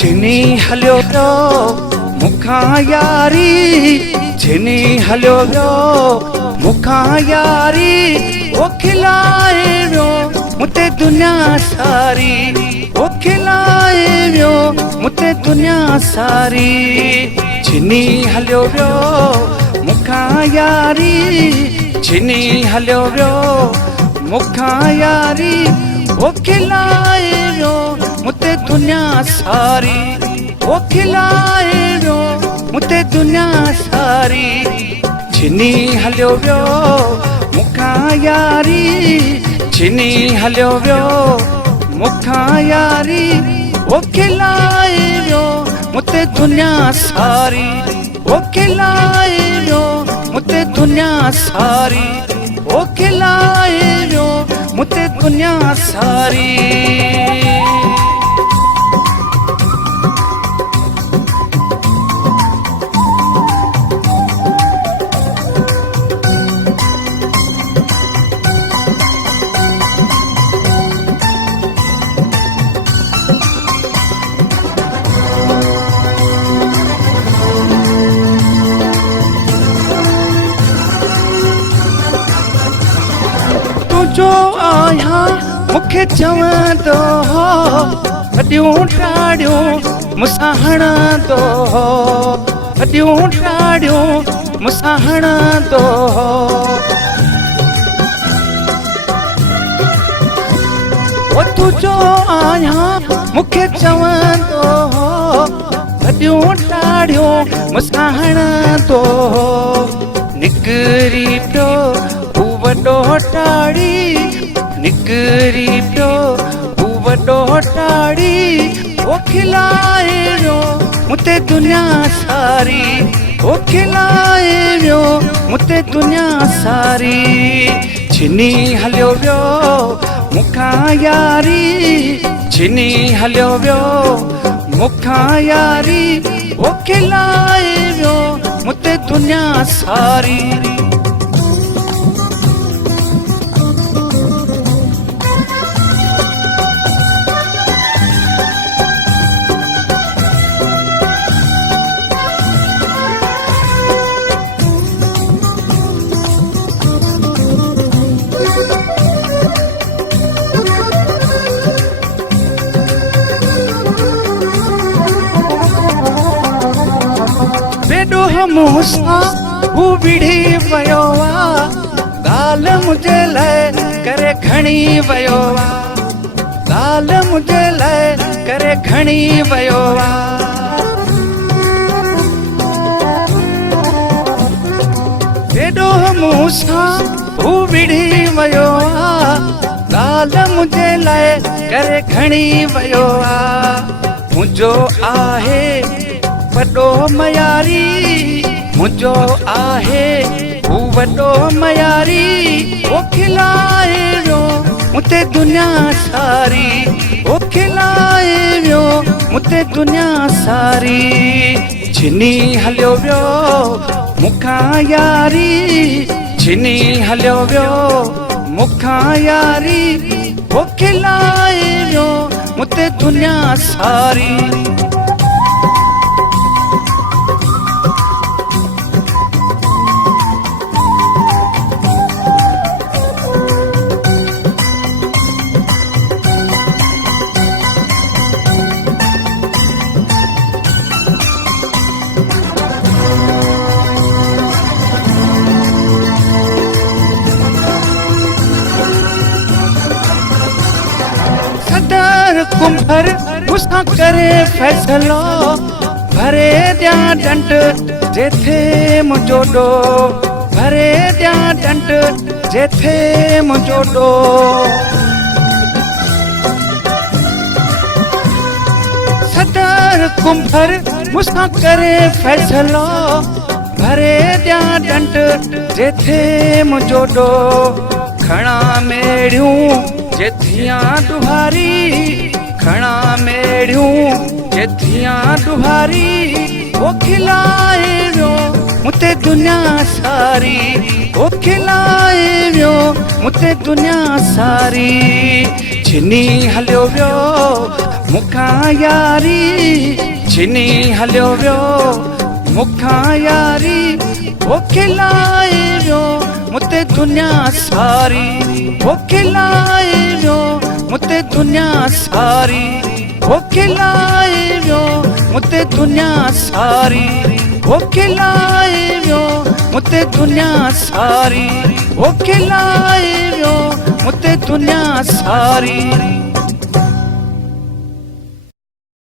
छिनी हलियो वियो मूंखां यारी छिनी हलियो वियो मूंखां यारी ओ खिलाए वियो मूंते दुनिया सारी ओ खिलाए वियो मूंते दुनिया सारी छिनी हलियो वियो मूंखां यारी छिनी हलियो वियो मूंखां यारी ओ खिलाए वियो मूंते दुनिया सारी ओ खिलाए वियो मूंते दुनिया सारी छिनी हलियो वियो मूंखां यारी छिनी हलियो वियो मूंखां यारी ओ खिलाए वियो मूंते दुनिया सारी ओ खिलाए वियो मूंते दुनिया सारी ओ खिलाए वियो मूंते दुनिया सारी जो आया मुखे चवंदो हो वॾियूं टाड़ियूं मूंसां हणंदो हो वॾियूं टाड़ियूं मूंसां हणंदो हो ओ तूं जो आया मुखे चवंदो हो वॾियूं टाड़ियूं मूंसां हणंदो हो निकिरी पियो वॾो टाड़ी निकिरी पियो वॾो टाड़ी ओ खिलाए वियो मूंते दुनिया सारी ओ खिलाए वियो मूंते दुनिया सारी छिनी हलियो वियो मूंखां यारी छिनी हलियो वियो मूंखां यारी ओ खिलाए वियो मूंते दुनिया सारी मूंसां हू विढ़ी वियो ॻाल्हि मुंहिंजे लाइ करे खणी वियो ॻाल्हि मुंहिंजे लाइ करे खणी वियो एॾो मूंसां हू विढ़ी वियो ॻाल्हि मुंहिंजे लाइ करे खणी वियो मुंहिंजो आहे वॾो मयारी मुंहिंजो आहे हू वॾो मयारी ओ खिलाए वियो मूंते दुनिया सारी ओ खिलाए वियो मूंते दुनिया सारी छिनी हलियो वियो मूंखां यारी छिनी हलियो वियो मूंखां यारी ओ खिलाए वियो मूंते दुनिया सारी कुंभर मूंसां करे फ़ैसिलो भरे ॾियां ॾंड जेथे मुंहिंजो ॾो भरे ॾियां ॾंड जेथे मुंहिंजो ॾो सदर कुंभर मूंसां करे फ़ैसिलो भरे ॾियां ॾंड जेथे मुंहिंजो ॾो खणा मेड़ियूं जेथियां ॾुहारी खणा मेड़ियूं जेथियां ॾुहारी ओ खिलाए वियो मूंते दुनिया सारी ओ खिलाए वियो मूंते दुनिया सारी छिनी हलियो वियो मूंखां यारी छिनी हलियो वियो, मूंखां यारी वो खिलाए वियो, मुते दुनिया सारी वो खिलाए वियो, मुते दुनिया सारी वो खिलाए वियो, मुते दुनिया सारी वो खिलाए वियो, मुते दुनिया सारी वो खिलाए वियो, मुते दुनिया सारी।